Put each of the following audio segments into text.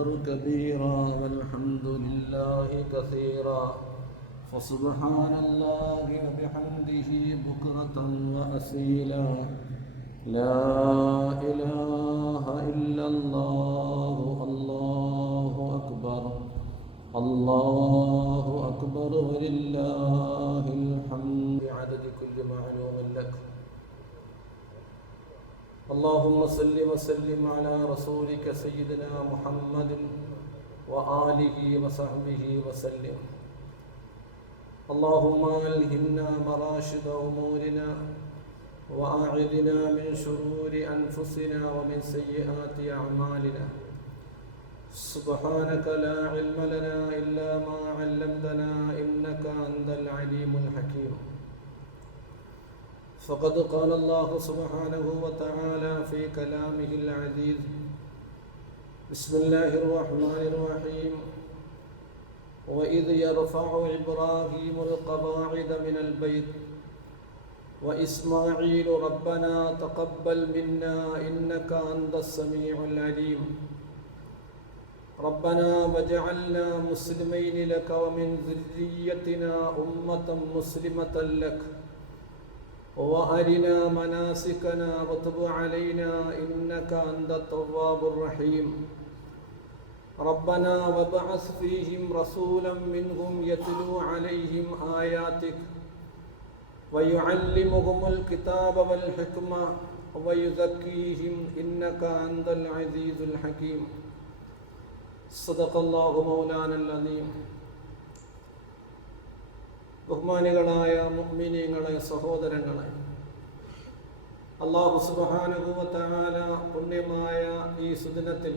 أكبر كبيرا والحمد لله كثيرا فسبحان الله وبحمده بكرة وأسيلا لا إله إلا الله الله أكبر الله أكبر ولله الحمد. بعدد كل معلوم لك. اللهم صل وسلم على رسولك سيدنا محمد وآله وصحبه وسلم اللهم ألهمنا مراشد أمورنا وأعذنا من شرور أنفسنا ومن سيئات أعمالنا سبحانك لا علم لنا إلا ما علمتنا إنك أنت العليم الحكيم فقد قال الله سبحانه وتعالى في كلامه العزيز بسم الله الرحمن الرحيم. وإذ يرفع إبراهيم القواعد من البيت وإسماعيل ربنا تقبل منا إنك أنت السميع العليم. ربنا وجعلنا مسلمين لك ومن ذريتنا أمة مسلمة لك. وأرنا مناسكنا وتب علينا إنك أنت التواب الرحيم ربنا وابعث فيهم رسولا منهم يتلو عليهم آياتك ويعلمهم الكتاب والحكمة ويزكيهم إنك أنت العزيز الحكيم صدق الله مولانا العظيم ബഹുമാനികളായ മുഅ്മിനീങ്ങളെ സഹോദരങ്ങളെ. അള്ളാഹു സുബാനുഭവത്താല പുണ്യമായ ഈ സുദിനത്തിൽ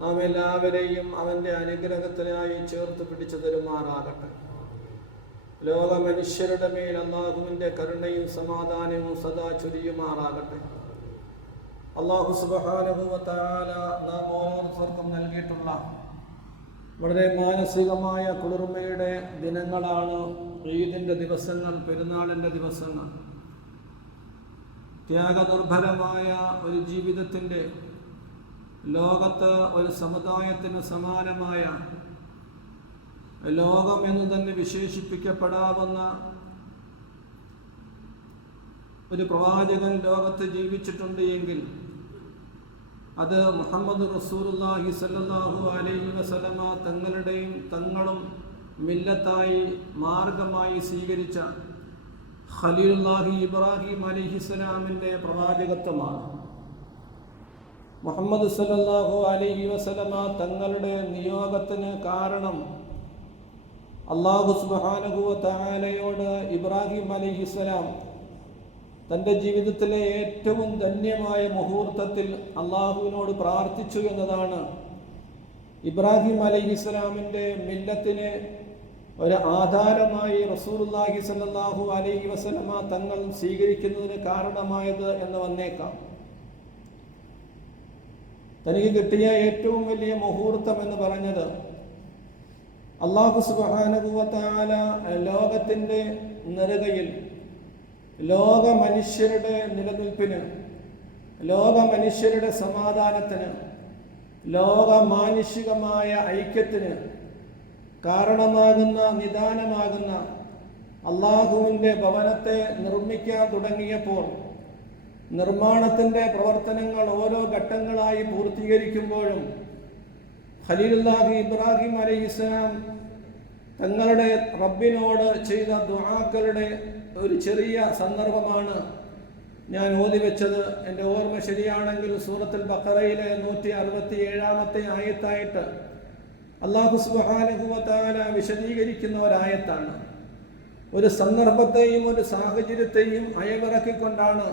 നാം എല്ലാവരെയും അവന്റെ അനുഗ്രഹത്തിനായി ചേർത്ത് പിടിച്ചു തരുമാറാകട്ടെ. ലോക മനുഷ്യരുടെ മേൽ അള്ളാഹുവിന്റെ കരുണയും സമാധാനവും സദാ ചുരിയുമാറാകട്ടെ. അള്ളാഹു സുബാനുഭവത്താല നാം ഓരോരുത്തർക്കും നൽകിയിട്ടുള്ള വളരെ മാനസികമായ കുളിർമയുടെ ദിനങ്ങളാണ് ഈദിന്റെ ദിവസങ്ങൾ പെരുന്നാളിന്റെ ദിവസങ്ങൾ. ത്യാഗനിർഭരമായ ഒരു ജീവിതത്തിന്റെ ലോകത്ത് ഒരു സമുദായത്തിന് സമാനമായ ലോകം എന്ന് തന്നെ വിശേഷിപ്പിക്കപ്പെടാവുന്ന ഒരു പ്രവാചകൻ ലോകത്ത് ജീവിച്ചിട്ടുണ്ട് എങ്കിൽ അത് മുഹമ്മദ് റസൂലുള്ളാഹി സല്ലാഹു അലൈഹി വസലമ തങ്ങളുടെയും തങ്ങളും മില്ലത്തായി മാർഗമായി സ്വീകരിച്ച ഖലീലുല്ലാഹി ഇബ്രാഹിം അലിഹിസ്സലാമിന്റെ പ്രവാചകത്വമാണ്. മുഹമ്മദ് സല്ലാഹു അലൈഹി വസലമ തങ്ങളുടെ നിയോഗത്തിന് കാരണം അള്ളാഹു സുബ്ഹാനഹു വ തആലയോട് ഇബ്രാഹിം അലിഹിസ്സലാം തന്റെ ജീവിതത്തിലെ ഏറ്റവും ധന്യമായ മുഹൂർത്തത്തിൽ അള്ളാഹുവിനോട് പ്രാർത്ഥിച്ചു എന്നതാണ്. ഇബ്രാഹിം അലൈഹി ഇസ്ലാമിന്റെ മില്ലത്തിന് ഒരു ആധാരമായി റസൂലുല്ലാഹി സല്ലാഹു അലൈഹി വസലമ തങ്ങൾ സ്വീകരിക്കുന്നതിന് കാരണമായത് എന്ന് വന്നേക്കാം. തനിക്ക് കിട്ടിയ ഏറ്റവും വലിയ മുഹൂർത്തം എന്ന് പറഞ്ഞത് അള്ളാഹു സുബാനുഭവത്താല ലോകത്തിന്റെ നെറുകയിൽ ലോക മനുഷ്യരുടെ നിലനിൽപ്പിന് ലോക മനുഷ്യരുടെ സമാധാനത്തിന് ലോക മാനുഷികമായ ഐക്യത്തിന് കാരണമാകുന്ന നിദാനമാകുന്ന അള്ളാഹുവിന്റെ ഭവനത്തെ നിർമ്മിക്കാൻ തുടങ്ങിയപ്പോൾ നിർമ്മാണത്തിന്റെ പ്രവർത്തനങ്ങൾ ഓരോ ഘട്ടങ്ങളായി പൂർത്തീകരിക്കുമ്പോഴും ഖലീലുല്ലാഹി ഇബ്രാഹിം അലൈഹി ഇസ്ലാം തങ്ങളുടെ റബ്ബിനോട് ചെയ്ത ദുആക്കളുടെ ഒരു ചെറിയ സന്ദർഭമാണ് ഞാൻ ഓതി വെച്ചത്. എന്റെ ഓർമ്മ ശരിയാണെങ്കിൽ സൂറത്തുൽ ബക്കറയിലെ നൂറ്റി അറുപത്തി ഏഴാമത്തെ ആയത്തായിട്ട് അള്ളാഹു സുബാനുഭവത്താല വിശദീകരിക്കുന്ന ഒരായത്താണ് ഒരു സന്ദർഭത്തെയും ഒരു സാഹചര്യത്തെയും അയവിറക്കിക്കൊണ്ടാണ്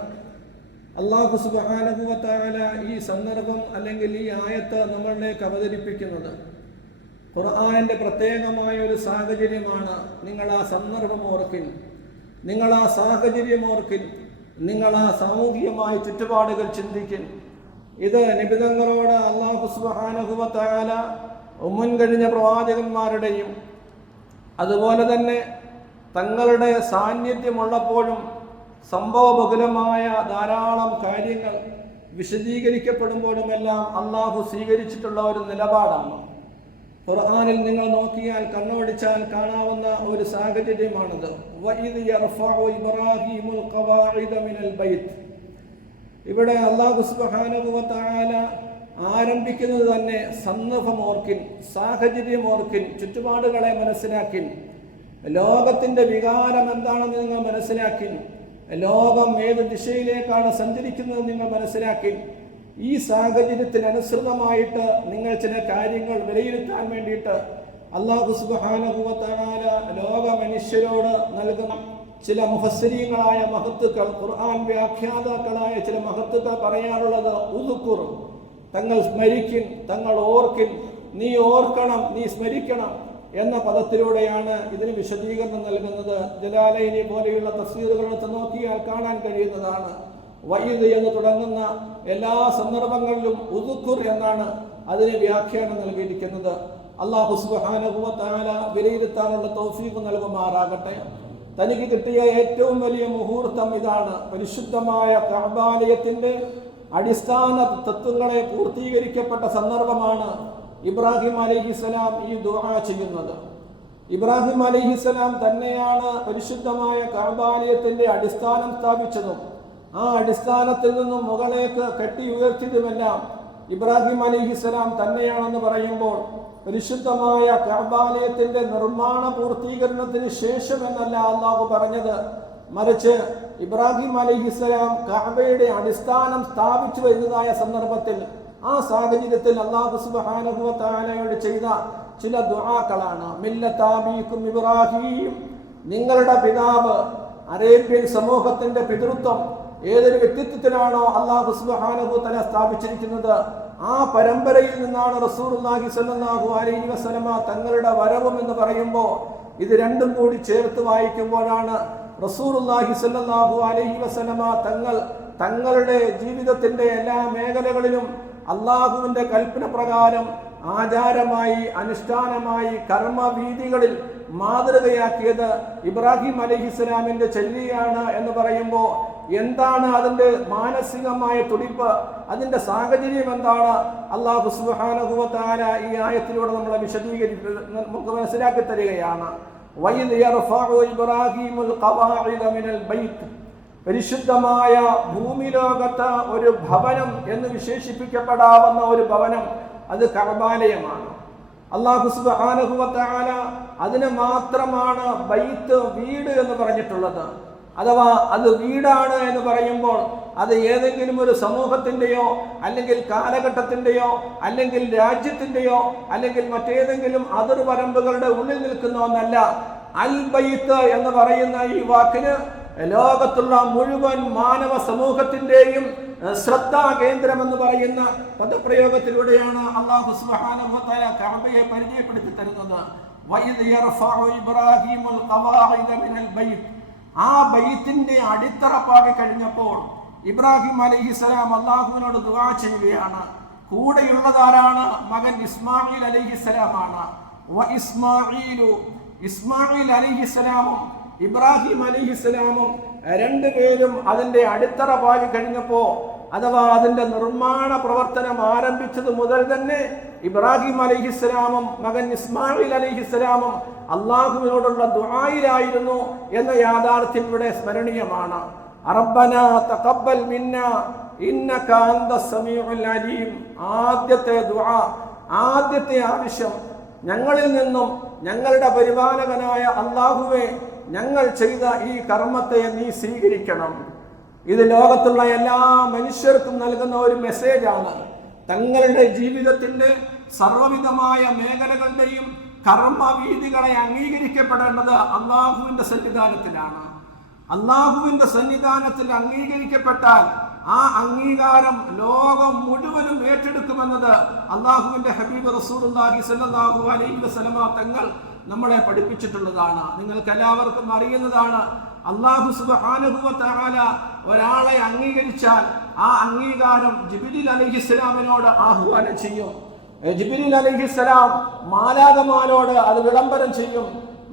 അള്ളാഹു സുബാനുഭവത്താല ഈ സന്ദർഭം അല്ലെങ്കിൽ ഈ ആയത്ത് നമ്മളിലേക്ക് അവതരിപ്പിക്കുന്നത്. ഖുർആാനിന്റെ പ്രത്യേകമായ ഒരു സാഹചര്യമാണ് നിങ്ങൾ ആ സന്ദർഭം ഓർക്കിൽ നിങ്ങൾ ആ സാഹചര്യം ഓർക്കിൽ നിങ്ങൾ ആ സാമൂഹികമായ ചുറ്റുപാടുകൾ ചിന്തിക്കിൻ. ഇത് നിബിതങ്ങളോട് അള്ളാഹു സുബാനുഭവത്താല മുൻകഴിഞ്ഞ പ്രവാചകന്മാരുടെയും അതുപോലെ തന്നെ തങ്ങളുടെ സാന്നിധ്യമുള്ളപ്പോഴും സംഭവബഹുലമായ ധാരാളം കാര്യങ്ങൾ വിശദീകരിക്കപ്പെടുമ്പോഴുമെല്ലാം അള്ളാഹു സ്വീകരിച്ചിട്ടുള്ള ഒരു നിലപാടാണ്. ഖുർആനിൽ നിങ്ങൾ നോക്കിയാൽ കണ്ണോടിച്ചാൽ കാണാവുന്ന ഒരു സാഹചര്യമാണത്. ഇവിടെ അള്ളാഹു ആരംഭിക്കുന്നത് തന്നെ സന്ദർഭം ഓർക്കിൻ സാഹചര്യം ഓർക്കിൻ ചുറ്റുപാടുകളെ മനസ്സിലാക്കിൻ. ലോകത്തിന്റെ വികാരം എന്താണെന്ന് നിങ്ങൾ മനസ്സിലാക്കിൻ. ലോകം ഏത് ദിശയിലേക്കാണ് സഞ്ചരിക്കുന്നത് നിങ്ങൾ മനസ്സിലാക്കി ഈ സാഹചര്യത്തിന് അനുസൃതമായിട്ട് നിങ്ങൾ ചില കാര്യങ്ങൾ വിലയിരുത്താൻ വേണ്ടിയിട്ട് അള്ളാഹു സുബാനുഭവത്താല ലോക മനുഷ്യരോട് നൽകുന്ന ചില മുഹസ്സരീങ്ങളായ മഹത്തുക്കൾ ഖുർആൻ വ്യാഖ്യാതാക്കളായ ചില മഹത്തുക്കൾ പറയാനുള്ളത് ഉദുക്കുർ. തങ്ങൾ സ്മരിക്കിൻ തങ്ങൾ ഓർക്കിൻ നീ ഓർക്കണം നീ സ്മരിക്കണം എന്ന പദത്തിലൂടെയാണ് ഇതിന് വിശദീകരണം നൽകുന്നത്. ജലാലയിനെ പോലെയുള്ള തസ്വീറുകൾ എടുത്ത് നോക്കിയാൽ കാണാൻ കഴിയുന്നതാണ്. വൈദ് എന്ന് തുടങ്ങുന്ന എല്ലാ സന്ദർഭങ്ങളിലും ഉദുക്കുർ എന്നാണ് അതിന് വ്യാഖ്യാനം നൽകിയിരിക്കുന്നത്. അള്ളാഹു സുബാനുഭവത്താല വിലയിരുത്താനുള്ള തൗഫീഖ് നൽകുമാറാകട്ടെ. തനിക്ക് കിട്ടിയ ഏറ്റവും വലിയ മുഹൂർത്തം ഇതാണ്. പരിശുദ്ധമായ കഅബാലയത്തിന്റെ അടിസ്ഥാന തത്വങ്ങളെ പൂർത്തീകരിക്കപ്പെട്ട സന്ദർഭമാണ് ഇബ്രാഹിം അലഹിസലാം ഈ ദുആ ചെയ്യുന്നത്. ഇബ്രാഹിം അലഹിസലാം തന്നെയാണ് പരിശുദ്ധമായ കഅബാലയത്തിന്റെ അടിസ്ഥാനം സ്ഥാപിച്ചതും. ആ അടിസ്ഥാനത്തിൽ നിന്നും മുകളേക്ക് കെട്ടി ഉയർത്തിയതുമെല്ലാം ഇബ്രാഹിം അലിഹിസ്സലാം തന്നെയാണെന്ന് പറയുമ്പോൾ പരിശുദ്ധമായ കർബാലയത്തിന്റെ നിർമ്മാണ പൂർത്തീകരണത്തിന് ശേഷം എന്നല്ല അള്ളാഹു പറഞ്ഞത്. മറിച്ച് ഇബ്രാഹിം അലിഹിസ്സലാം കഅബയുടെ അടിസ്ഥാനം സ്ഥാപിച്ചു വരുന്നതായ സന്ദർഭത്തിൽ ആ സാഹചര്യത്തിൽ അള്ളാഹു തആലയോട് ചെയ്ത ചില ദുആക്കളാണ് മില്ലത്താബീക്കും ഇബ്രാഹിം. നിങ്ങളുടെ പിതാവ് അറേബ്യൻ സമൂഹത്തിന്റെ പിതൃത്വം ഏതൊരു വ്യക്തിത്വത്തിലാണോ അള്ളാഹു സുബാനഹു തല സ്ഥാപിച്ചിരിക്കുന്നത് ആ പരമ്പരയിൽ നിന്നാണ് റസൂലുള്ളാഹി സ്വല്ലല്ലാഹു അലൈഹി വസ്ലമ തങ്ങളുടെ വരവും എന്ന് പറയുമ്പോൾ ഇത് രണ്ടും കൂടി ചേർത്ത് വായിക്കുമ്പോഴാണ് റസൂലുള്ളാഹി സല്ലാഹു അലൈഹി വസ്ലമ തങ്ങൾ തങ്ങളുടെ ജീവിതത്തിന്റെ എല്ലാ മേഖലകളിലും അള്ളാഹുവിന്റെ കൽപ്പന പ്രകാരം ആചാരമായി അനുഷ്ഠാനമായി കർമ്മവീതികളിൽ മാതൃകയാക്കിയത് ഇബ്രാഹിം അലഹിസ്ലാമിന്റെ ചെല്ലിയാണ് എന്ന് പറയുമ്പോൾ എന്താണ് അതിന്റെ മാനസികമായ തുടിപ്പ് അതിന്റെ സാഹചര്യം എന്താണ്? അള്ളാഹു സുബാനുഭവത്താല ഈ ആയത്തിലൂടെ നമ്മളെ വിശദീകരിച്ച് നമുക്ക് മനസ്സിലാക്കി തരികയാണ്. പരിശുദ്ധമായ ഭൂമി ലോകത്ത് ഒരു ഭവനം എന്ന് വിശേഷിപ്പിക്കപ്പെടാവുന്ന ഒരു ഭവനം അത് കർബാലയമാണ് അള്ളാഹു അതിന് മാത്രമാണ് ബൈത്ത് വീട് എന്ന് പറഞ്ഞിട്ടുള്ളത്. അഥവാ അത് വീടാണ് എന്ന് പറയുമ്പോൾ അത് ഏതെങ്കിലും ഒരു സമൂഹത്തിന്റെയോ അല്ലെങ്കിൽ കാലഘട്ടത്തിന്റെയോ അല്ലെങ്കിൽ രാജ്യത്തിന്റെയോ അല്ലെങ്കിൽ മറ്റേതെങ്കിലും അതിർവരമ്പുകളുടെ ഉള്ളിൽ നിൽക്കുന്ന ഒന്നല്ല. അൽ ബൈത്ത് എന്ന് പറയുന്ന ഈ വാക്കിന് ലോകത്തുള്ള മുഴുവൻ മാനവ സമൂഹത്തിന്റെയും ശ്രദ്ധാ കേന്ദ്രം എന്ന് പറയുന്ന പദപ്രയോഗത്തിലൂടെയാണ് അള്ളാഹു തആല കഅബയെ പരിചയപ്പെടുത്തി തരുന്നത്. ആ ബൈത്തിന്റെ അടിത്തറ പാകി കഴിഞ്ഞപ്പോൾ ഇബ്രാഹിം അലൈഹിസ്സലാം അള്ളാഹുവിനോട് ദുവാ ചെയ്യുകയാണ്. കൂടെയുള്ളതാരാണ് മകൻ ഇസ്മായിൽ അലഹിസ്സലാമാണ് വ ഇസ്മായിലു ഇസ്മായിൽ അലൈഹിസ്സലാമും ഇബ്രാഹിം അലിഹിസ്ലാമും രണ്ടുപേരും അതിന്റെ അടിത്തറ പാകി കഴിഞ്ഞപ്പോ അഥവാ അതിന്റെ നിർമ്മാണ പ്രവർത്തനം ആരംഭിച്ചത് മുതൽ തന്നെ ഇബ്രാഹിം അലിഹിസ്ലാമും മകൻ ഇസ്മായിൽ അലിഹിസ്ലാമും അള്ളാഹുവിനോടുള്ള ദുആയിലായിരുന്നു എന്ന യാഥാർത്ഥ്യം ഇവിടെ സ്മരണീയമാണ്. അറബന തഖബ്ബൽ മിന്ന ഇന്നക അന്ത അലീം. ആദ്യത്തെ ദുആ ആദ്യത്തെ ആവശ്യം ഞങ്ങളിൽ നിന്നും ഞങ്ങളുടെ പരിപാലകനായ അള്ളാഹുവെ ഞങ്ങൾ ചെയ്ത ഈ കർമ്മത്തെ നീ സ്വീകരിക്കണം. ഇത് ലോകത്തുള്ള എല്ലാ മനുഷ്യർക്കും നൽകുന്ന ഒരു മെസ്സേജാണ്. തങ്ങളുടെ ജീവിതത്തിന്റെ സർവവിധമായ മേഖലകളുടെയും കർമ്മവീതികളെ അംഗീകരിക്കപ്പെടേണ്ടത് അള്ളാഹുവിന്റെ സന്നിധാനത്തിലാണ്. അള്ളാഹുവിന്റെ സന്നിധാനത്തിൽ അംഗീകരിക്കപ്പെട്ടാൽ ആ അംഗീകാരം ലോകം മുഴുവനും ഏറ്റെടുക്കുമെന്നത് അള്ളാഹുവിന്റെ ഹബീബ് സ്വല്ലല്ലാഹു അലൈഹി വസല്ലമ തങ്ങൾ നമ്മളെ പഠിപ്പിച്ചിട്ടുള്ളതാണ്. നിങ്ങൾക്ക് എല്ലാവർക്കും അറിയുന്നതാണ്. അള്ളാഹു തആല ഒരാളെ അംഗീകരിച്ചാൽ ആ അംഗീകാരം ജിബ്രീൽ അലൈഹിസ്സലാമിനോട് ആഹ്വാനം ചെയ്യും. ജിബ്രീൽ അലൈഹിസ്സലാം മാലാകമാരോട് അത് വിളംബരം ചെയ്യും.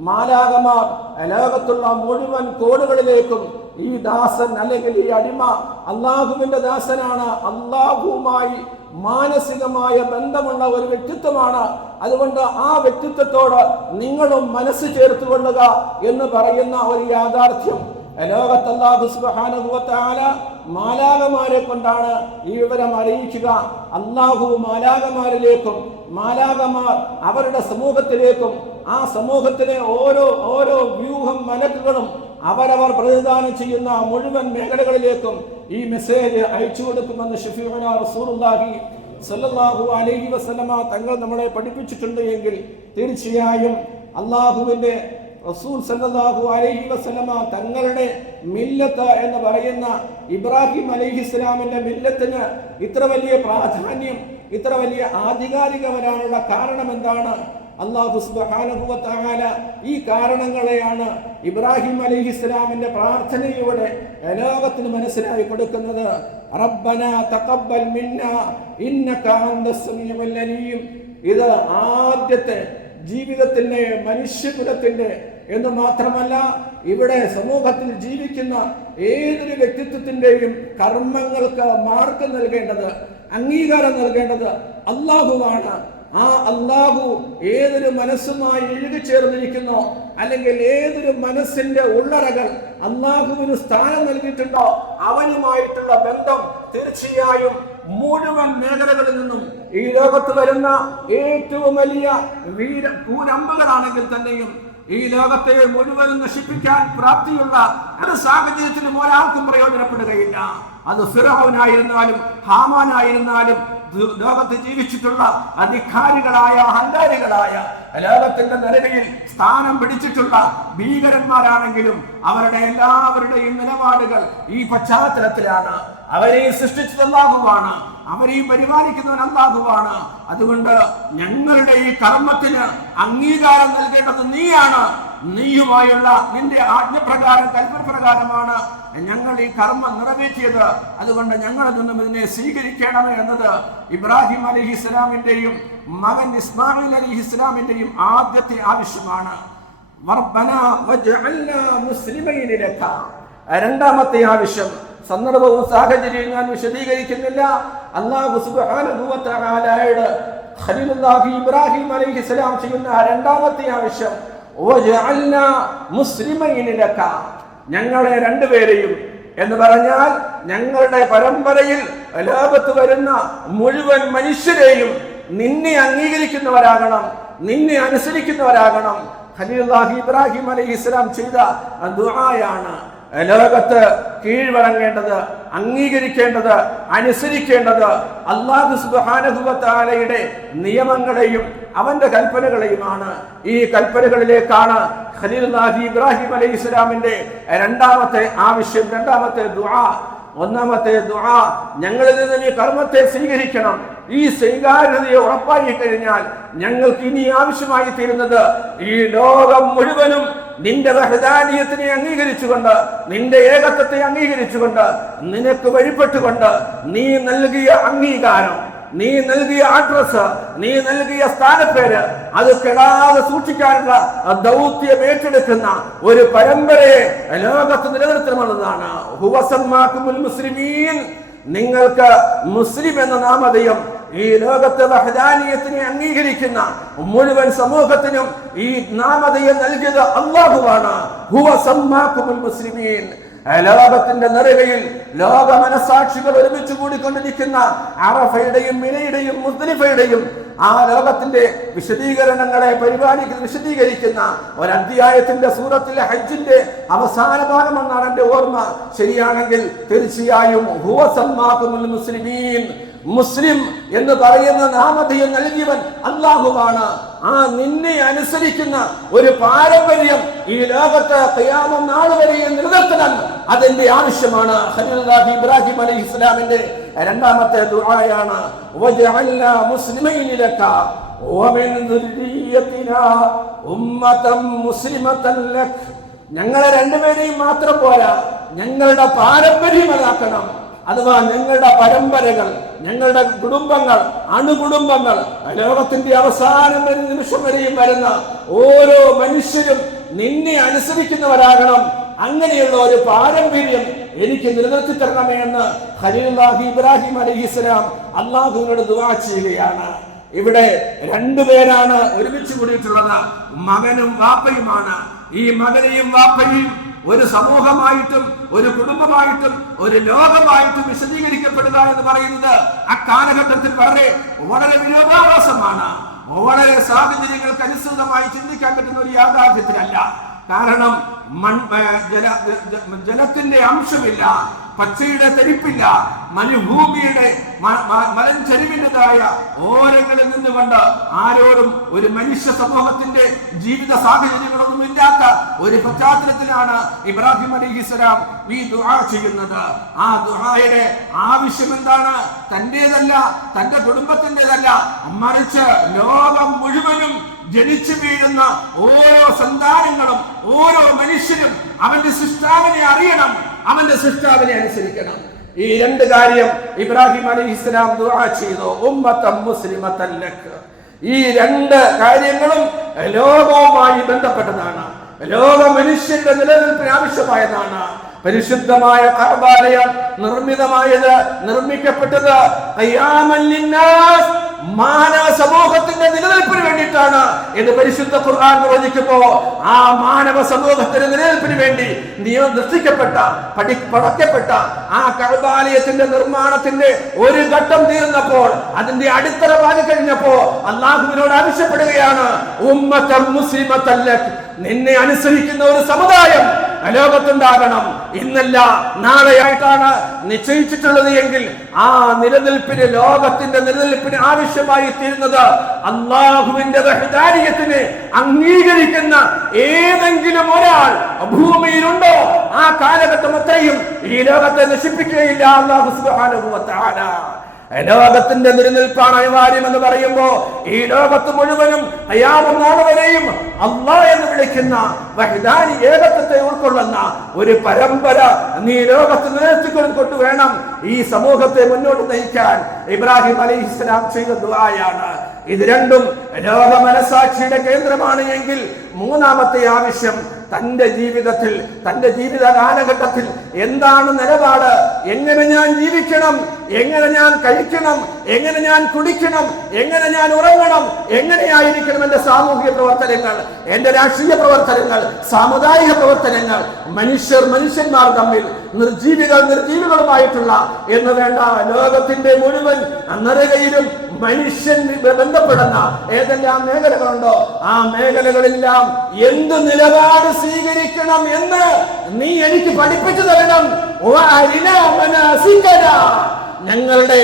മാലാകമാർ ലോകത്തുള്ള മുഴുവൻ കോടുകളിലേക്കും ഈ ദാസൻ അല്ലെങ്കിൽ ഈ അടിമ അള്ളാഹുവിന്റെ ദാസനാണ്. അള്ളാഹുവുമായി മാനസികമായ ബന്ധമുള്ള ഒരു വ്യക്തിത്വമാണ്. അതുകൊണ്ട് ആ വ്യക്തിത്വത്തോട് നിങ്ങളും മനസ്സ് ചേർത്തുകൊള്ളുക എന്ന് പറയുന്ന ഒരു യാഥാർത്ഥ്യം. മാലാകമാരെ കൊണ്ടാണ് ഈ വിവരം അറിയിക്കുക. അള്ളാഹു മാലാകമാരിലേക്കും മാലാകമാർ അവരുടെ സമൂഹത്തിലേക്കും ആ സമൂഹത്തിലെ ഓരോ ഓരോ വ്യൂഹം മലക്കുകളും അവരവർ പ്രതിദാനം ചെയ്യുന്ന മുഴുവൻ മേഖലകളിലേക്കും ഈ മെസ്സേജ് അയച്ചു കൊടുക്കുമെന്ന് ഷഫീഉന റസൂലുള്ളാഹി അലൈഹി വസല്ലമ തങ്ങൾ നമ്മളെ പഠിപ്പിച്ചിട്ടുണ്ട് എങ്കിൽ തീർച്ചയായും അള്ളാഹുവിന്റെ റസൂൽ സല്ലല്ലാഹു അലൈഹി വസല്ലമ തങ്ങളുടെ മില്ലത്ത് എന്ന് പറയുന്ന ഇബ്രാഹിം അലൈഹി ഇസ്ലാമിന്റെ മില്ലത്തിന് ഇത്ര വലിയ പ്രാധാന്യം ഇത്ര വലിയ ആധികാരിക വരാനുള്ള കാരണം എന്താണ് അള്ളാഹു തആല ഈ കാരണങ്ങളെയാണ് ഇബ്രാഹിം അലൈഹി ഇസ്ലാമിന്റെ പ്രാർത്ഥനയിലൂടെ ലോകത്തിന് മനസ്സിലായി കൊടുക്കുന്നത്. റബ്ബന തഖബ്ബൽ മിന്ന ഇന്നക അന്തസ് അലീം. ഇത് ആദ്യത്തെ ജീവിതത്തിന്റെ മനുഷ്യകുലത്തിന്റെ എന്ന് മാത്രമല്ല ഇവിടെ സമൂഹത്തിൽ ജീവിക്കുന്ന ഏതൊരു വ്യക്തിത്വത്തിന്റെയും കർമ്മങ്ങൾക്ക് മാർക്ക് നൽകേണ്ടത് അംഗീകാരം നൽകേണ്ടത് അള്ളാഹുവാണ് ആ അള്ളാഹു ഏതൊരു മനസ്സുമായി എഴുതി ചേർന്നിരിക്കുന്നോ അല്ലെങ്കിൽ ഏതൊരു മനസ്സിന്റെ ഉള്ളറകൾ അള്ളാഹുവിന് സ്ഥാനം നൽകിയിട്ടുണ്ടോ അവനുമായിട്ടുള്ള ബന്ധം തീർച്ചയായും മുഴുവൻ മേഖലകളിൽ നിന്നും ഈ ലോകത്ത് വരുന്ന ഏറ്റവും വലിയ വീര കൂരമ്പുകളാണെങ്കിൽ തന്നെയും ഈ ലോകത്തെ മുഴുവൻ നശിപ്പിക്കാൻ പ്രാപ്തിയുള്ള ഒരു സാഹചര്യത്തിലും ഒരാൾക്കും പ്രയോജനപ്പെടുകയില്ല. അത് ഫിറഹോനായിരുന്നാലും ഹാമാനായിരുന്നാലും ലോകത്ത് ജീവിച്ചിട്ടുള്ള അധികാരികളായ അഹങ്കാരികളായ ലോകത്തിന്റെ നിലവിൽ സ്ഥാനം പിടിച്ചിട്ടുള്ള ഭീകരന്മാരാണെങ്കിലും അവരുടെ എല്ലാവരുടെയും നിലപാടുകൾ ഈ പശ്ചാത്തലത്തിലാണ്. അവരെ സൃഷ്ടിച്ചത് അവരെയും പരിപാലിക്കുന്നവൻ അല്ലാഹുവാണ്. അതുകൊണ്ട് ഞങ്ങളുടെ ഈ കർമ്മത്തിന് അംഗീകാരം നൽകേണ്ടത് നീയാണ്. നീയുമായുള്ള നിന്റെ ആജ്ഞപ്രകാരം കൽപ്പനപ്രകാരമാണ് ഞങ്ങൾ ഈ കർമ്മം നിറവേറ്റിയത് അതുകൊണ്ട് ഞങ്ങളിൽ നിന്നും ഇതിനെ സ്വീകരിക്കണം എന്നത് ഇബ്രാഹിം അലഹി ഇസ്ലാമിന്റെയും മകൻ ഇസ്മാഹിൽ അലഹി ഇസ്ലാമിന്റെയും ആദ്യത്തെ ആവശ്യമാണ്. രണ്ടാമത്തെ ആവശ്യം സന്ദർഭവും സാഹചര്യവും ഞാൻ വിശദീകരിക്കുന്നില്ല അള്ളാഹു ഖലീലുല്ലാഹി ഇബ്രാഹിം അലൈഹിസ്സലാം ചെയ്യുന്ന രണ്ടാമത്തെ ആവശ്യം. ഞങ്ങളെ രണ്ടുപേരെയും എന്ന് പറഞ്ഞാൽ ഞങ്ങളുടെ പരമ്പരയിൽ ലോകത്ത് വരുന്ന മുഴുവൻ മനുഷ്യരെയും നിന്നെ അംഗീകരിക്കുന്നവരാകണം നിന്നെ അനുസരിക്കുന്നവരാകണം. ഖലീലാഹി ഇബ്രാഹിം അലൈഹി ഇസ്ലാം ചെയ്ത ദുആയാണ്. ലോകത്ത് കീഴ്വഴങ്ങേണ്ടത് അംഗീകരിക്കേണ്ടത് അനുസരിക്കേണ്ടത് അള്ളാഹു തആലയുടെ നിയമങ്ങളെയും അവന്റെ കൽപ്പനകളെയുമാണ്. ഈ കൽപ്പനകളിലേക്കാണ് ഖലീൽ നാഹി ഇബ്രാഹിം അലൈഹി ഇസ്ലാമിന്റെ രണ്ടാമത്തെ ആവശ്യം രണ്ടാമത്തെ ദുആ. ഒന്നാമത്തെ ദുആ ഞങ്ങളിൽ നിന്ന് ഈ കർമ്മത്തെ സ്വീകരിക്കണം. ഈ സ്വീകാര്യതയെ ഉറപ്പാക്കി കഴിഞ്ഞാൽ ഞങ്ങൾക്ക് ഇനി ആവശ്യമായി തീരുന്നത് ഈ ലോകം മുഴുവനും നിന്റെ വഹദാനീയത്തിനെ അംഗീകരിച്ചുകൊണ്ട് നിന്റെ ഏകത്വത്തെ അംഗീകരിച്ചുകൊണ്ട് നിനക്ക് വഴിപ്പെട്ടുകൊണ്ട് നീ നൽകിയ അംഗീകാരം നീ നൽകിയ അഡ്രസ് നീ നൽകിയ സ്ഥാനപ്പേര് അത് കെടാതെ സൂക്ഷിക്കാനുള്ള ദൗത്യം ഏറ്റെടുക്കുന്ന ഒരു പരമ്പരയെ ലോകത്ത് നിലനിർത്തണമെന്നതാണ്. മുസ്ലിമീൻ. നിങ്ങൾക്ക് മുസ്ലിം എന്ന നാമധേയം ഈ ലോകത്തെ വഹദാനിയത്തിനെ അംഗീകരിക്കുന്ന മുഴുവൻ സമൂഹത്തിനും ഈ നാമതയെ നൽകിയത് അള്ളാഹുവാണ്. ഹുവ സമ്മാക്കുമുൽ മുസ്ലിമീൻ. ലോകത്തിന്റെ നെറുകയിൽ ലോക മനസാക്ഷികൾ ഒരുമിച്ച് കൂടിക്കൊണ്ടിരിക്കുന്ന അറഫയുടെയും മിനയുടെയും മുസ്ലിഫയുടെയും ആ ലോകത്തിന്റെ വിശദീകരണങ്ങളെ പരിപാലിക്കുന്ന വിശദീകരിക്കുന്ന ഒരു അധ്യായത്തിന്റെ സൂറത്തിലെ ഹജ്ജിന്റെ അവസാന ഭാഗമെന്നാണ് എന്റെ ഓർമ്മ. ശരിയാണെങ്കിൽ തീർച്ചയായും മുസ്ലിമീൻ. മുസ്ലിം എന്ന് പറയുന്ന നാമധേയം നൽകിയവൻ അള്ളാഹുവാണ് ആ നിന്നെ അനുസരിക്കുന്ന ഒരു പാരമ്പര്യം ഈ ലോകത്ത് ഖിയാമം നാൾ വരെയും നിലനിർത്തണം. അതിന്റെ ആവശ്യമാണ് ഇബ്രാഹിം അലി ഇസ്ലാമിന്റെ രണ്ടാമത്തെ ദുആയാണ്. ഞങ്ങളെ രണ്ടുപേരെയും മാത്രം പോരാ. ഞങ്ങളുടെ പാരമ്പര്യം അതാക്കണം അഥവാ ഞങ്ങളുടെ പരമ്പരകൾ ഞങ്ങളുടെ കുടുംബങ്ങൾ അണുകുടുംബങ്ങൾ ലോകത്തിന്റെ അവസാനം വരെ നിമിഷം വരെയും വരുന്ന ഓരോ മനുഷ്യരും നിന്നെ അനുസരിക്കുന്നവരാകണം. അങ്ങനെയുള്ള ഒരു പാരമ്പര്യം എനിക്ക് നിലനിർത്തി തരണമേ എന്ന് ഹലീലാഹി ഇബ്രാഹിം അലൈഹിസ്സലാം അള്ളാഹുവിനോട് ദുവാ ചെയ്യുകയാണ്. ഇവിടെ രണ്ടുപേരാണ് ഒരുമിച്ച് കൂടിയിട്ടുള്ളത്. മകനും വാപ്പയുമാണ്. ഈ മകനെയും വാപ്പയും ഒരു സമൂഹമായിട്ടും ഒരു കുടുംബമായിട്ടും ഒരു ലോകമായിട്ടും വിശദീകരിക്കപ്പെടുക എന്ന് പറയുന്നത് ആ കാലഘട്ടത്തിൽ വളരെ വളരെ വിരോധാഭാസമാണ്. വളരെ സാഹചര്യങ്ങൾക്ക് അനുസൃതമായി ചിന്തിക്കാൻ പറ്റുന്ന ഒരു യാഥാർത്ഥ്യത്തിലല്ല. കാരണം മൺ ജല ജലത്തിന്റെ അംശമില്ല. പച്ചയുടെ തെരിപ്പില്ല. മരുഭൂമിയുടെ മലഞ്ചെരിവിന്റെതായ ഓരങ്ങളിൽ നിന്നുകൊണ്ട് ആരോടും ഒരു മനുഷ്യ സമൂഹത്തിന്റെ ജീവിത സാഹചര്യങ്ങളൊന്നും ഇല്ലാത്ത ഒരു പശ്ചാത്തലത്തിലാണ് ഇബ്രാഹിം അലിഹിസ്ലാം ഈ ദുആ ചെയ്യുന്നത്. ആ ദുഹായുടെ ആവശ്യം എന്താണ്? തന്റേതല്ല തന്റെ കുടുംബത്തിന്റെതല്ല. മറിച്ച് ലോകം മുഴുവനും ജനിച്ചു വീഴുന്ന ഓരോ സന്താനങ്ങളും ഓരോ മനുഷ്യനും അവന്റെ സൃഷ്ടാവിനെ അറിയണം. അവന്റെ സൃഷ്ടാവിനെ അനുസരിക്കണം. ഈ രണ്ട് കാര്യം ഇബ്രാഹിം അലി ഇസ്ലാം ദുആ ചെയ്തു. ഉമ്മത്തം മുസ്ലിമത്തല്ലക്ക് ഈ രണ്ട് കാര്യങ്ങളും ലോകവുമായി ബന്ധപ്പെട്ടതാണ്. ലോക മനുഷ്യന്റെ നിലനിൽപ്പിന് ആവശ്യമായതാണ്. പരിശുദ്ധമായ കർബാലയം നിർമ്മിതമായത് നിർമ്മിക്കപ്പെട്ടത് മാനവ സമൂഹത്തിന്റെ നിലനിൽപ്പിന് വേണ്ടിയിട്ടാണ് എന്ന് പരിശുദ്ധ ഖുർആൻ പ്രവചിക്കുമ്പോ ആ മാനവ സമൂഹത്തിന്റെ നിലനിൽപ്പിന് വേണ്ടി നിയമം നിർത്തിക്കപ്പെട്ട പഠി പടക്കപ്പെട്ട ആ കഴുബാലയത്തിന്റെ നിർമ്മാണത്തിന്റെ ഒരു ഘട്ടം തീർന്നപ്പോൾ അതിന്റെ അടിത്തറ പാതി കഴിഞ്ഞപ്പോ അള്ളാഹുവിനോട് ആവശ്യപ്പെടുകയാണ് ഉമ്മത്തം മുസ്ലിമത്തല്ലക് നിന്നെ അനുസരിക്കുന്ന ഒരു സമുദായം. ലോകത്തുണ്ടാകണം ഇന്നല്ല നാളെയായിട്ടാണ് നിശ്ചയിച്ചിട്ടുള്ളത് എങ്കിൽ ആ നിലനിൽപ്പിന് ലോകത്തിന്റെ നിലനിൽപ്പിന് ആവശ്യമായി തീരുന്നത് അള്ളാഹുവിന്റെ ദാരിയത്തിന് അംഗീകരിക്കുന്ന ഏതെങ്കിലും ഒരാൾ ഭൂമിയിലുണ്ടോ? ആ കാലഘട്ടം അത്രയും ഈ ലോകത്തെ നശിപ്പിക്കുകയില്ല. അള്ളാഹു തആല. ലോകത്തിന്റെ നിലനിൽപ്പാണ് അനിവാര്യം എന്ന് പറയുമ്പോ ഈ ലോകത്ത് മുഴുവനും അയാളും നാളെ വരെയും അള്ളാ എന്ന് വിളിക്കുന്ന വഹദാനി ഏകത്വത്തെ ഉൾക്കൊള്ളുന്ന ഒരു പരമ്പര നീ ലോകത്ത് നിലനിർത്തിക്കൊണ്ട് വേണം ഈ സമൂഹത്തെ മുന്നോട്ട് നയിക്കാൻ. ഇബ്രാഹിം അലി ഇസ്ലാം ചെയ്ത ദുആയാണ്. ഇത് രണ്ടും ലോക മനസാക്ഷിയുടെ കേന്ദ്രമാണ് എങ്കിൽ മൂന്നാമത്തെ ആവശ്യം തന്റെ ജീവിതത്തിൽ തന്റെ ജീവിത കാലഘട്ടത്തിൽ എന്താണ് നിലപാട്? എങ്ങനെ ഞാൻ ജീവിക്കണം? എങ്ങനെ ഞാൻ കഴിക്കണം? എങ്ങനെ ഞാൻ കുടിക്കണം? എങ്ങനെ ഞാൻ ഉറങ്ങണം? എങ്ങനെയായിരിക്കണം എന്റെ സാമൂഹിക പ്രവർത്തനങ്ങൾ എന്റെ രാഷ്ട്രീയ പ്രവർത്തനങ്ങൾ സാമുദായിക പ്രവർത്തനങ്ങൾ? മനുഷ്യർ മനുഷ്യന്മാർ തമ്മിൽ നിർജീവികൾ നിർജീവികളുമായിട്ടുള്ള എന്ന് വേണ്ട ലോകത്തിന്റെ മുഴുവൻ നരകയിലും മനുഷ്യൻ ബന്ധപ്പെടുന്ന ഏതെല്ലാം മേഖലകളുണ്ടോ ആ മേഖലകളെല്ലാം എന്ത് നിലപാട് സ്വീകരിക്കണം എന്ന് നീ എനിക്ക് പഠിപ്പിച്ചു തരണം. ഞങ്ങളുടെ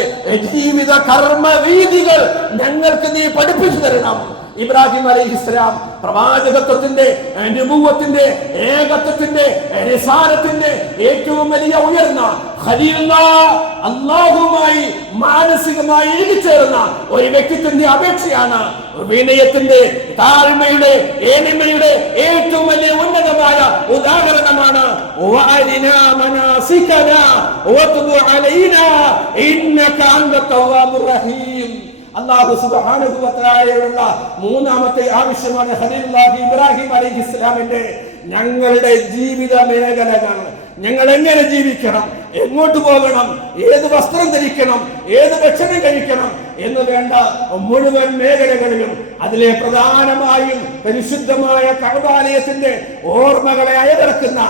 ജീവിത കർമ്മ രീതികൾ ഞങ്ങൾക്ക് നീ പഠിപ്പിച്ചു തരണം ഇബ്രാഹിം അലൈഹി ഇസ്ലാം പ്രവാചകത്വത്തിന്റെ അനുഭവത്തിന്റെ ഏകത്വത്തിന്റെ നിസാരത്തിന്റെ ഏറ്റവും വലിയ ഉയർന്ന അള്ളാഹുമായി മാനസികമായി ഇടിച്ചേർന്ന ഒരു വ്യക്തിത്വത്തിന്റെ അപേക്ഷയാണ് വിനയത്തിന്റെ താഴ്മയുടെ ഏണിമയുടെ ഏറ്റവും വലിയ ഉന്നതമായ ഉദാഹരണമാണ്. ഇന്നക അൻത തവ്വാബുർ റഹീം. അള്ളാഹു തആലയുള്ള മൂന്നാമത്തെ ആവശ്യമാണ് ഖലീലുല്ലാഹി ഇബ്രാഹിം അലൈഹി ഇസ്ലാമിന്റെ ഞങ്ങളുടെ ജീവിത മേഖലകൾ. ഞങ്ങൾ എങ്ങനെ ജീവിക്കണം? എങ്ങോട്ട് പോകണം? ഏത് വസ്ത്രം ധരിക്കണം? ഏത് ഭക്ഷണം കഴിക്കണം? എന്ന് വേണ്ട മുഴുവൻ മേഖലകളിലും അതിലെ പ്രധാനമായും പരിശുദ്ധമായ കർബാലയത്തിന്റെ ഓർമ്മകളെ അയവിറക്കുന്ന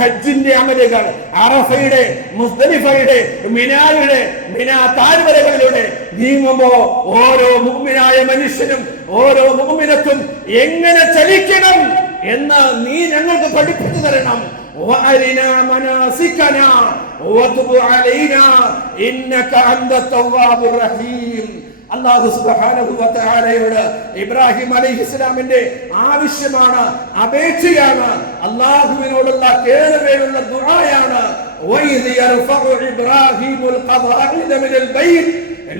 ഹജ്ജിന്റെ അമലുകൾ അറഫയുടെ മുസ്തലിഫയുടെ മിനായുടെ മിനാ താഴ്വരകളിലൂടെ നീങ്ങുമ്പോ ഓരോ മുഗ്മിനായ മനുഷ്യനും ഓരോ മുഗ്മിനത്തും എങ്ങനെ ചലിക്കണം എന്ന് നീ ഞങ്ങൾക്ക് പഠിപ്പിച്ചു തരണം. وأرنا مناسكنا وتب علينا إنك أنت التواب الرحيم അള്ളാഹു സുബ്ഹാനഹു വ തആലയോട് ഇബ്രാഹിം അലൈഹി ഇസ്ലാമിന്റെ ആവശ്യമാണ് അപേക്ഷയാണ് അള്ളാഹുവിനോടുള്ള കേളുവേലുള്ള ദുആയാണ് വൈദ് യർഫഉ ഇബ്രാഹിമുൽ ഖവാഇദ മിനൽ ബൈത്ത്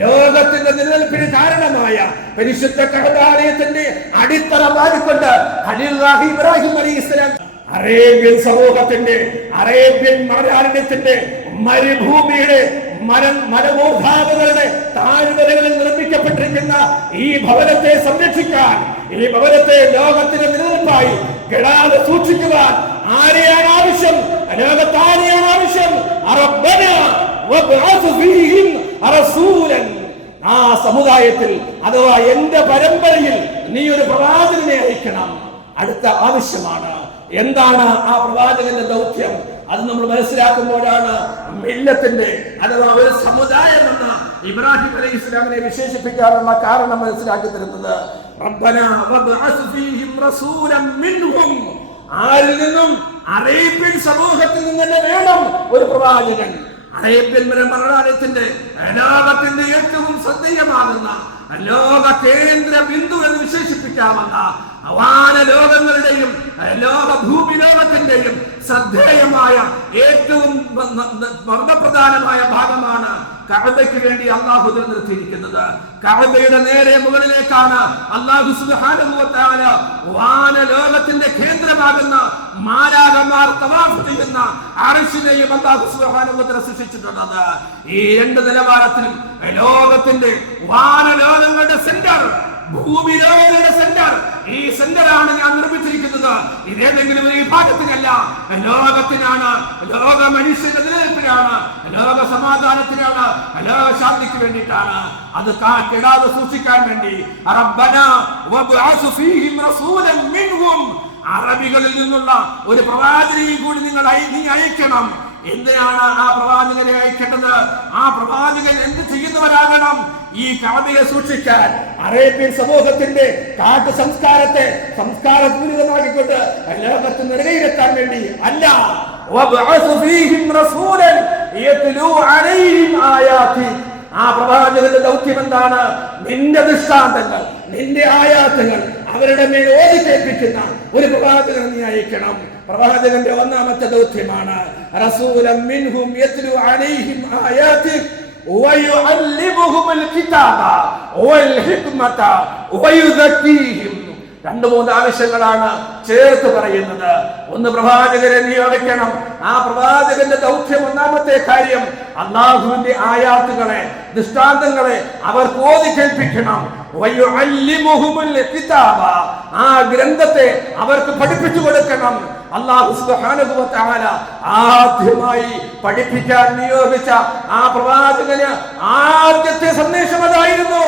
ലോകത്തിന്റെ നിലനിൽപ്പിന് കാരണമായ പരിശുദ്ധ കഅബാലയത്തിന്റെ അടിത്തറ പാലിക്കൊണ്ട് ഖലീലുല്ലാഹി ഇബ്രാഹിം അലൈഹി ഇസ്ലാം അറേബ്യൻ സമൂഹത്തിന്റെ അറേബ്യൻ മലയാളത്തിന്റെ മരുഭൂമിയുടെ മരം മലമൂർധാവുകളുടെ താഴ്വരകളിൽ നിർമ്മിക്കപ്പെട്ടിരിക്കുന്ന ഈ ഭവനത്തെ സംരക്ഷിക്കാൻ ഈ ഭവനത്തെ ലോകത്തിന്റെ നിലനിൽപ്പായി കെടാതെ സൂക്ഷിക്കുവാൻ ആരെയാണ് ആവശ്യം? ലോകത്താരെയാണ് ആവശ്യം? ആ സമുദായത്തിൽ അഥവാ എന്റെ പരമ്പരയിൽ നീ ഒരു പ്രവാചകനെ അയക്കണം. അടുത്ത ആവശ്യമാണ് എന്താണ് ആ പ്രവാചകന്റെ ദൗത്യം? അത് നമ്മൾ മനസ്സിലാക്കുമ്പോഴാണ് മില്ലത്തിന്റെ അഥവാ ഒരു സമുദായം എന്ന ഇബ്രാഹിം അലൈഹി ഇസ്ലാമിനെ വിശേഷിപ്പിക്കാനുള്ള കാരണം മനസ്സിലാക്കി തരുന്നത്. ആരിൽ നിന്നും? അറേബ്യൻ സമൂഹത്തിൽ നിന്ന് തന്നെ വേണം ഒരു പ്രവാചകൻ. അറേബ്യൻ മരണാലയത്തിന്റെ ലോകത്തിന്റെ ഏറ്റവും ശ്രദ്ധേയമാകുന്ന ലോക കേന്ദ്ര ബിന്ദു എന്ന് വിശേഷിപ്പിക്കാവുന്ന അവാന ലോകങ്ങളുടെയും ലോകഭൂമി ലോകത്തിന്റെയും ശ്രദ്ധേയമായ ഏറ്റവും മർമ്മപ്രധാനമായ ഭാഗമാണ് കഅബയ്ക്ക് വേണ്ടി അള്ളാഹു നിർത്തിയിരിക്കുന്നത് കഅബയുടെ നേരെ മുകളിലേക്കാണ് അള്ളാഹു വ വാന ലോകത്തിന്റെ കേന്ദ്രമാകുന്ന മാരാകന്മാർ തവാഫ് ചെയ്യുന്ന അർശിനെയും അള്ളാഹു വ സൃഷ്ടിച്ചിട്ടുള്ളത്. ഈ രണ്ട് നിലവാരത്തിലും ലോകത്തിന്റെ വാന ലോകങ്ങളുടെ സെന്റർ ഭൂമി ലോകങ്ങളുടെ സെന്റർ. ഈ സെന്ററാണ് ഞാൻ നിർമ്മിച്ചിരിക്കുന്നത്. ഇതേതെങ്കിലും ഒരു വിഭാഗത്തിനല്ല. ലോകത്തിനാണ്. ലോക മനുഷ്യന്റെ നിലനിൽപ്പിനാണ്. ലോക സമാധാനത്തിനാണ് ലോക ശാന്തിക്ക് വേണ്ടിയിട്ടാണ്. അത് കാ- കെടാതെ സൂക്ഷിക്കാൻ വേണ്ടി. അറബികളിൽ നിന്നുള്ള ഒരു പ്രവാചനയും കൂടി നിങ്ങൾ അയക്കണം. എന്തിനാണ് ആ പ്രവാചകനെ അയക്കേണ്ടത്? ആ പ്രവാചകൻ എന്ത് ചെയ്യുന്നവരാകണം ഈ കഅബയെ സൂക്ഷിക്കാൻ അറേബ്യൻ സമൂഹത്തിന്റെ കാട്ടു സംസ്കാരത്തെ സംസ്കാര ദുരിതമാക്കിക്കൊണ്ട് ലോകത്ത് നിലയിലെത്താൻ വേണ്ടി അല്ല. ആ പ്രവാചകന്റെ ദൗത്യം എന്താണ്? നിന്റെ ദൃഷ്ടാന്തങ്ങൾ നിന്റെ ആയാസങ്ങൾ അവരുടെ മേൽ ഓതി കേൾപ്പിക്കുന്ന ഒരു പ്രവാചകൻ നീ അയക്കണം. പ്രവാചകന്റെ ഒന്നാമത്തെ ദൗത്യമാണ് റസൂലം മിൻഹും യത്ലു അലൈഹിം ആയാതി രണ്ട് മൂന്ന് ആവശ്യങ്ങളാണ് ചേർത്ത് പറയുന്നത്. ഒന്ന് പ്രവാചകരെ നിയോഗിക്കണം. ആ പ്രവാചകന്റെ ദൗത്യം ഒന്നാമത്തെ കാര്യം അള്ളാഹുവിന്റെ ആയാത്തുകളെ ദൃഷ്ടാന്തങ്ങളെ അവർ ബോധിക്കേൽപ്പിക്കണം ആ ഗ്രന്ഥത്തെ അവർക്ക് പഠിപ്പിച്ചു കൊടുക്കണം. അള്ളാഹു വ ആദ്യമായി പഠിപ്പിക്കാൻ നിയോഗിച്ച ആ പ്രവാചകന് ആദ്യത്തെ സന്ദേശം അതായിരുന്നു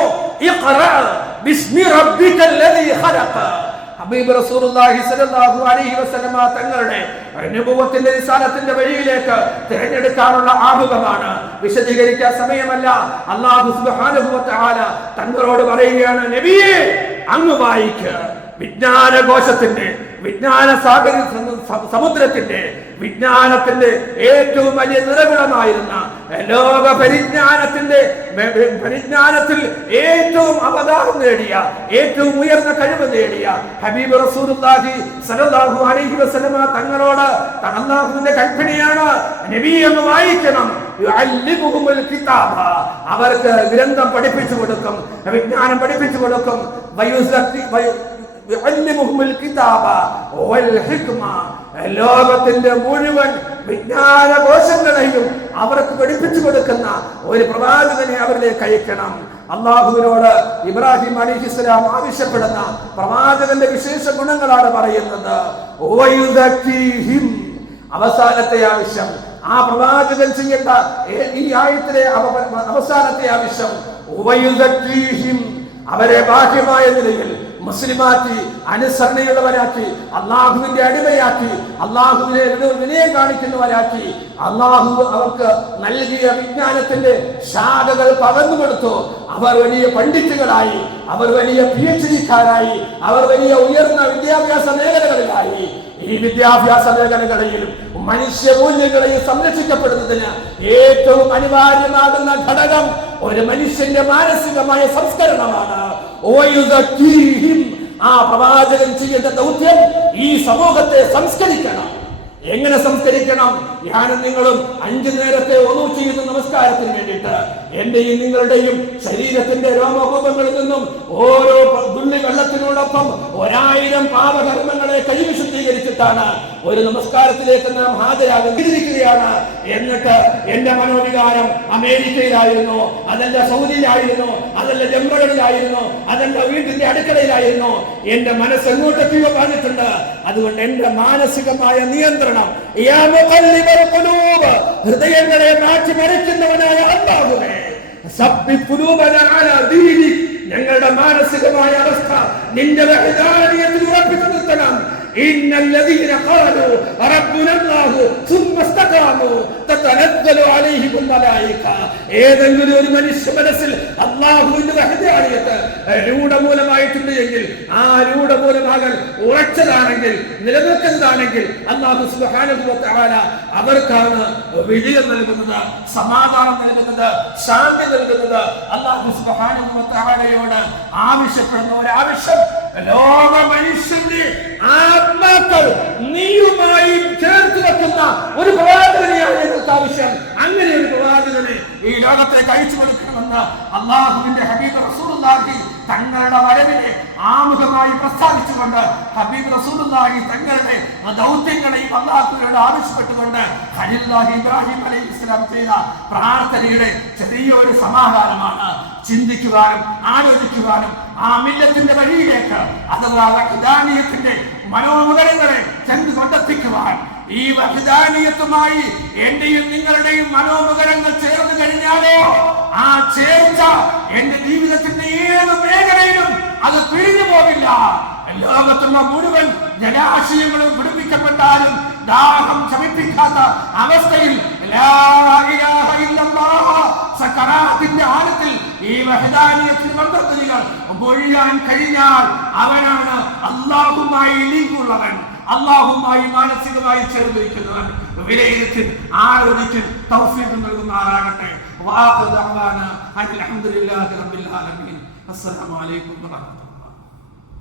ഹബീബ് റസൂലുള്ളാഹി സ്വല്ലല്ലാഹു അലൈഹി വസല്ലമ തങ്ങളുടെ അനുഭവത്തിന്റെ റിസാലത്തിന്റെ വഴിയിലേക്ക് തിരഞ്ഞെടുക്കാനുള്ള ആമുഖമാണ്. വിശദീകരിക്കാൻ സമയമല്ല. അല്ലാഹു സുബ്ഹാനഹു വ തആല തങ്ങളോട് പറയുകയാണ് നബിയേ അങ്ങ് വായിക്ക് വിജ്ഞാനകോശത്തിന്റെ വിജ്ഞാന സാഗര സമു- സമുദ്രത്തിന്റെ വിജ്ഞാനത്തിന്റെ ഏറ്റവും വലിയ നിറവിടമായിരുന്ന ലോക പരിജ്ഞാനത്തിന്റെ പരിജ്ഞാനത്തിൽ ഏറ്റവും അവതാരം നേടിയ ഏറ്റവും ഉയർന്ന കഴിവ് നേടിയ ഹബീബ് റസൂലുള്ളാഹി സല്ലല്ലാഹു അലൈഹി വസല്ലമ തങ്ങളോട് അള്ളാഹുവിന്റെ കൽപ്പനയാണ്. നബി എന്ന് വായിക്കണം. അവർക്ക് ഗ്രന്ഥം പഠിപ്പിച്ചു കൊടുക്കും വിജ്ഞാനം പഠിപ്പിച്ചു കൊടുക്കും. ലോകത്തിന്റെ മുഴുവൻ വിജ്ഞാന കോശങ്ങളെയും അവർക്ക് പഠിപ്പിച്ചു കൊടുക്കുന്ന ഒരു പ്രവാചകനെ അവരിലേക്ക് അയക്കണം അള്ളാഹുവിനോട് ഇബ്രാഹിം അലിഹി ഇസ്ലാം ആവശ്യപ്പെടുന്ന പ്രവാചകന്റെ വിശേഷ ഗുണങ്ങളാണ് പറയുന്നത്. അവസാനത്തെ ആവശ്യം ആ പ്രവാചകൻ ചെയ്യേണ്ട ഈ ആയത്തിലെ അവസാനത്തെ ആവശ്യം. അവരെ ബാഹ്യമായ നിലയിൽ മുസ്ലിമാക്കി അനുസരണയുള്ളവരാക്കി അള്ളാഹുവിന്റെ അടിമയാക്കി അള്ളാഹുവിനെ വിനയ- കാണിക്കുന്നവരാക്കി അള്ളാഹു അവർക്ക് നൽകിയ വിജ്ഞാനത്തിന്റെ ശാഖകൾ പകർന്നു കൊടുത്തു അവർ വലിയ പണ്ഡിറ്റുകളായി അവർ വലിയ പി എച്ച് ഡിക്കാരായി അവർ വലിയ ഉയർന്ന വിദ്യാഭ്യാസ മേഖലകളിലായി ഈ വിദ്യാഭ്യാസ മേഖലകളിലും മനുഷ്യ മൂല്യങ്ങളെയും സംരക്ഷിക്കപ്പെടുന്നതിന് ഏറ്റവും അനിവാര്യമാകുന്ന ഘടകം ഒരു മനുഷ്യന്റെ മാനസികമായ സംസ്കരണമാണ് ഓയുദക്കീഹിം. ആ പ്രവാചകൻ ചെയ്യേണ്ട ദൗത്യം ഈ സമൂഹത്തെ സംസ്കരിക്കണം. എങ്ങനെ സംസ്കരിക്കണം? ഞാനും നിങ്ങളും അഞ്ചു നേരത്തെ ഒന്നു ചെയ്യുന്ന നമസ്കാരത്തിന് വേണ്ടിയിട്ട് എന്റെയും നിങ്ങളുടെയും ശരീരത്തിന്റെ രോമകൂപങ്ങളിൽ നിന്നും ഓരോ തുള്ളി വെള്ളത്തിനോടൊപ്പം ഒരായിരം പാപകർമ്മങ്ങളെ കഴിവ് ശുദ്ധീകരിച്ചിട്ടാണ് ഒരു നമസ്കാരത്തിലേക്ക് നാം ഹാജരാകുന്നിരിക്കുകയാണ് എന്നിട്ട് എന്റെ മനോവികാരം അമേരിക്കയിലായിരുന്നു അതല്ല സൗദിയിലായിരുന്നു അതല്ല ജമ്പളിലായിരുന്നു അതല്ല വീട്ടിന്റെ അടുക്കളയിലായിരുന്നു. എന്റെ മനസ്സ് എങ്ങോട്ടൊക്കെയോ പറഞ്ഞിട്ടുണ്ട്. അതുകൊണ്ട് എന്റെ മാനസികമായ നിയന്ത്രണം ചെയ്യണം. ഹൃദയങ്ങളെ മാറ്റി മറിക്കുന്നവനായ അള്ളാഹുവേ. ഞങ്ങളുടെ മാനസികമായ അവസ്ഥ നിന്റെ വഹദാനിയത്തിൽ ഉറപ്പിച്ചു നിർത്തണം. ഇന്നല്ലതീന ഖാലു റബ്ബുനല്ലാഹു സുമ്മ ഇസ്തഖാമു ഏതെങ്കിലും ഒരു മനുഷ്യ മനസ്സിൽ അള്ളാഹുവിന്റെ റഹദാനിയത്ത് രൂഢമൂലമായിട്ടുണ്ട് എങ്കിൽ ആ രൂഢമൂലമാകൽ ഉറച്ചതാണെങ്കിൽ നിലനിൽക്കുന്നതാണെങ്കിൽ അള്ളാഹു സുബാനുഭവത്താല അവർക്കാണ് വിജയം നൽകുന്നത് സമാധാനം നൽകുന്നത് ശാന്തി നൽകുന്നത്. അള്ളാഹു സുബാനുഭവത്താലയോട് ആവശ്യപ്പെടുന്ന ഒരു ആവശ്യം ലോക മനുഷ്യന്റെ ആത്മാക്കൾ നീയുമായി ചേർത്ത് വെക്കുന്ന ഒരു പ്രവാചകനെയാണ് ഞങ്ങൾക്ക് ആവശ്യം അങ്ങനെ ഒരു പ്രവാചകനെ ഈ ലോകത്തെ കഴിച്ചു കൊടുക്കണമെന്ന് അള്ളാഹുവിന്റെ ഹബീബ് റസൂലുള്ളാഹി തങ്ങളുടെ വരവിനെ ആമുഖമായി പ്രസ്താവിച്ചുകൊണ്ട് ഹബീബ് റസൂലുള്ളാഹി തങ്ങളുടെ ദൗത്യങ്ങളെയും അള്ളാഹുവിനോട് ആവശ്യപ്പെട്ടുകൊണ്ട് ഖലീലുല്ലാഹി ഇബ്രാഹിം അലൈഹി ഇസ്ലാം ചെയ്ത പ്രാർത്ഥനയുടെ ചെറിയ ഒരു സമാഹാരമാണ് ചിന്തിക്കുവാനും ആലോചിക്കുവാനും ആ മില്ലത്തിന്റെ വഴിയിലേക്ക് അഥവാ വഹദാനീയത്തിന്റെ മനോമുദരങ്ങളെ ചെന്ന് കൊണ്ടെത്തിക്കുവാൻ. ഈ വഹദാനീയത്തുമായി എന്റെയും നിങ്ങളുടെയും മനോമുദരങ്ങൾ ചേർന്ന് കഴിഞ്ഞാലോ ആ ചേർച്ച എന്റെ ജീവിതത്തിന്റെ ഏത് മേഖലയിലും അത് പിരിഞ്ഞു പോകില്ല ലോകത്തുള്ള മുഴുവൻ ജലാശയങ്ങളും പിടിപ്പിക്കപ്പെട്ടാലും ദാഹം ശമിപ്പിക്കാത്ത അവസ്ഥയിൽ സക്കറാത്തിന്റെ ആഴത്തിൽ ഈ വഹദാനിയത്തിന് പൊഴിയാൻ കഴിഞ്ഞാൽ അവനാണ് അള്ളാഹുമായി ലിങ്കുള്ളവൻ അള്ളാഹുമായി മാനസികമായി ചേർന്നിരിക്കുന്നവൻ. വിലയിരുത്തി ആരോഗ്യത്തിൽ തൗഫീഖ് നൽകുന്ന ആളാകട്ടെ. വാഹു അൽഹംദുലില്ലാഹി റബ്ബിൽ ആലമീൻ. അസ്സലാമു അലൈക്കും